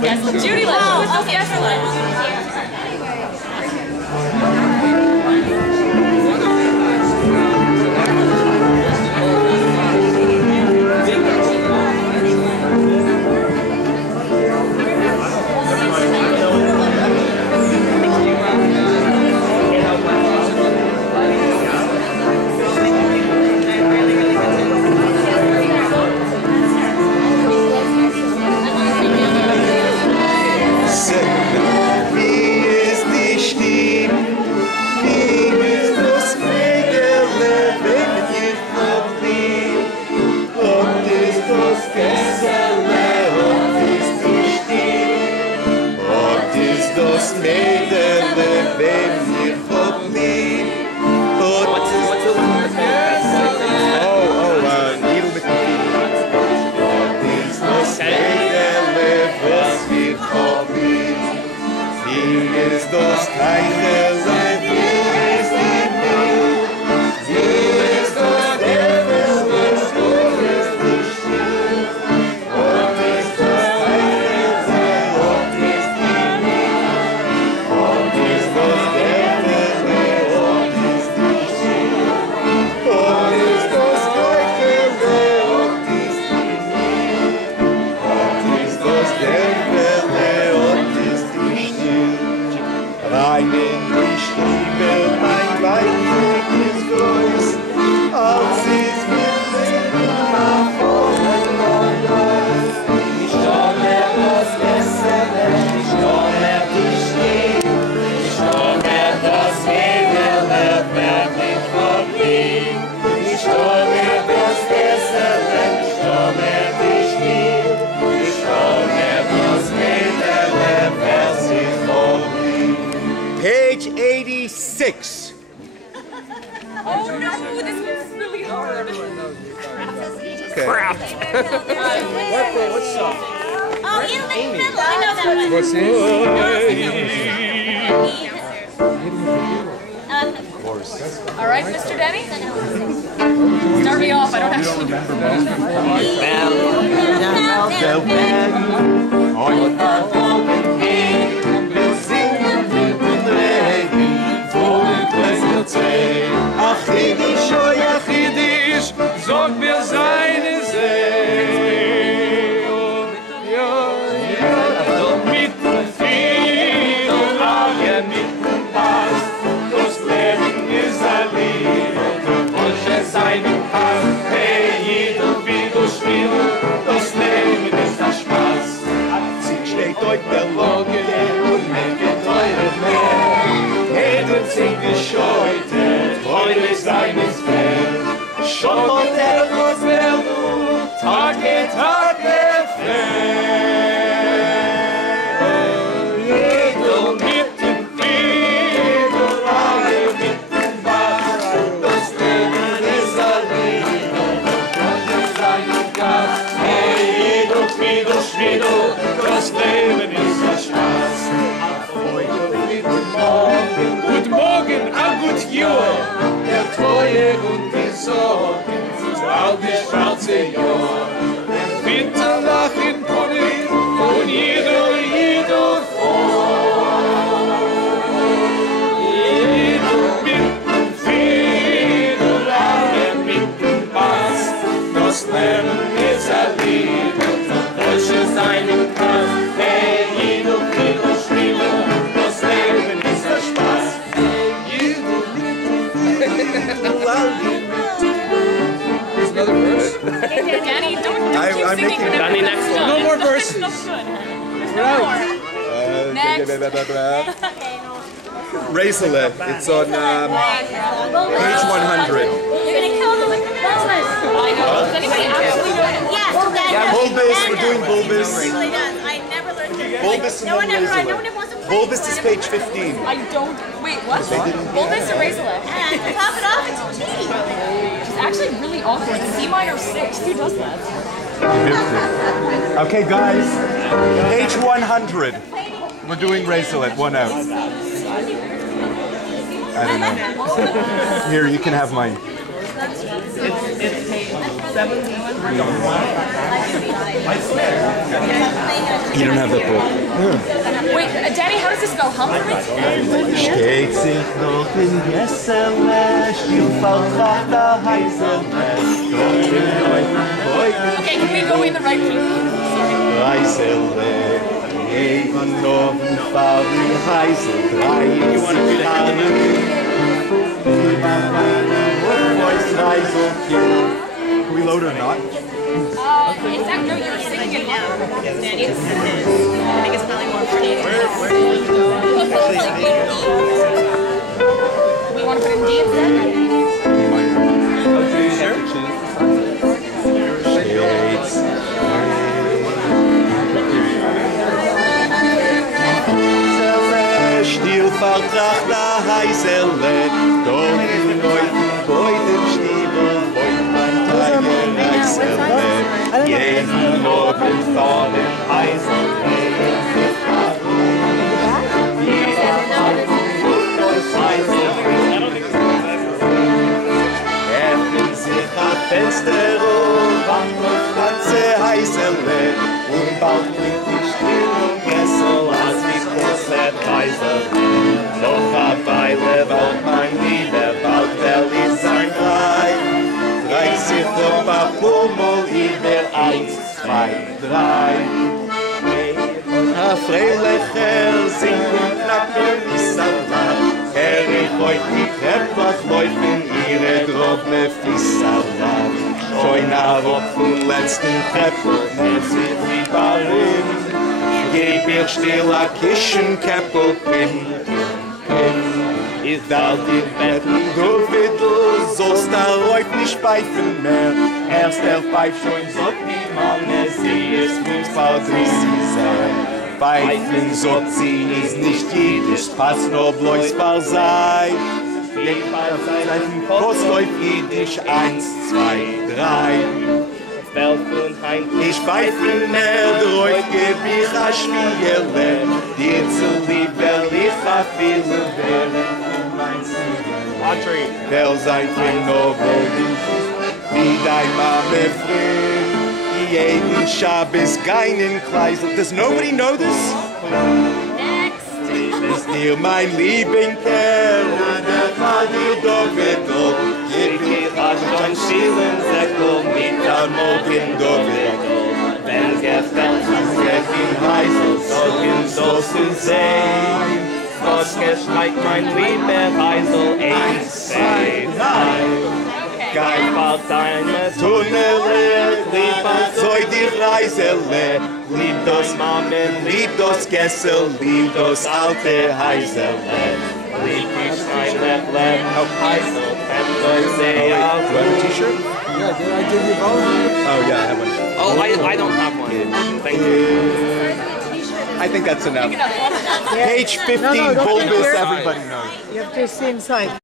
Dos Gesele. Judy left. Who was Dos Gesele? Page 86. Oh no, this one's really hard. Crap. What's up? Oh, Yidl and Fidl. I know that one. What's this? All right, Mr. Denny. Start me off. I don't actually remember Ach, Yiddish, oh ja, Yiddish, sag mir seine See. Ja, doch mit dem Fidl, alle mit dem Bass, das Leben ist ein Lied, und es sei mit Pass. Hey, Yidl, wie du spielst, das Leben ist ein Spaß. Sie steht euch der Logge und möget eure mehr. Jeden singt gescheute, heute seines Feld. Schon von der Großwelt, Tage fällt. Yidl mit dem Fidl, alle mit dem Bass. Das Leben ist ein Lied, und heute seines Gast. Hey, Yidl, Fidl, Schwidl, das Leben ist ein Spaß. Guten Morgen, ein gut Jahr, der Treue und die Sorgen, das alte schwarze Jahr. Der Winter lacht in Pony und jeder froh. Yidl mit dem Fidl, alle mit dem Bass, das Leben ist ein Lied und das Deutsche seinen Pass. Hey, Yidl, Fidl, Schwidl, das Leben ist ein Spaß. There's another verse. Danny, don't keep I'm singing. making Danny, next one. No more verses. There's no more. Next. Reyzele. It's on page 100. You're gonna kill them with the business. I know. Does anybody actually know? Yes, Bulbous, we're doing Bulbous. really does. I never learned it. Bulbous and No one then ever, no one Reyzele. ever wants to play. Bulbous is page 15. I don't. Wait, what? Bulbous or Reyzele? And to top it off, it's T. It's actually really awkward. C minor 6. Who does that? Okay, guys. Page 100. We're doing Reyzele at 1 out. I don't know. Here, you can have mine. It's You don't have that book. Wait, Danny, how does this spell hum for me? Steht sich noch in Gesele, still vertracht der Heisele. Okay, can we go in the right key? Reyzele, jeden Abend fahr ich Heisele. You want to do that? Can we load or not? It's that no, you were singing it now. Danny, this is his. I think it's probably more pretty. We want to put in D instead? Stiel vertracht der Heisele, dort in Leuten, Beuten, Stiebel, Beuten, Reyzele, jeden Abend vor dem Heisele. Öffnen sich ein Fenster und wacht auf ganze Heisele und bald bringt die Stiel und Gessel, als wie Kussler Heisele. Noch eine Weile baut mein Lieber, bald ist sein Brei. Reicht sich doch ein Pummel über 1, 2, 3. Ein Freilicher singt und knacken ist allein. Ich heute die Treppe läufen ihre drobne Fissalat. Schon ab vom letzten Treppe, mehr sieht die Barin. Gib ihr still a Kischenkäppel, pin. Ich darf die Betten, du Fidl, sollst da heute nicht pfeifen mehr. Erst der pfeift schon so die Manne, sie ist mit Patrici sehr. Pfeifen so sie ist nicht Yiddish, passt nur bloß Versei. Jedenfalls ein Post läuft Yiddish, 1, 2, 3. Ich pfeife mehr, durch geb ich a Schwierle, dir zu lieber ich a viele werden. Wer seid ihr noch wie dein Mame früh? Jeden Shabbos keinen Kleisel. Does nobody know this? Next! Ist dir mein lieben Kerl, der Fall dir doch Fidl. Gib mir ein Schielen Säckel mit der Morgen doch Fidl. Wenn gefällt, geht in Heisel, soll zu sehen. Was geschreit mein lieber Heisel, 1, 2, 3. Kein Fall deine Tunnel, lieber soll die Reyzele. Lieb das Mammen, lieb das Gesele, lieb das alte Heisele. Lieb ich mein Leben auf Heisel, and I say out. Do I have a t-shirt? Yeah, did I give you both? Oh yeah, I have one. Oh, I don't have one. Thank you. I think that's enough. Page 15, bulbous, everybody knows. You have to see inside.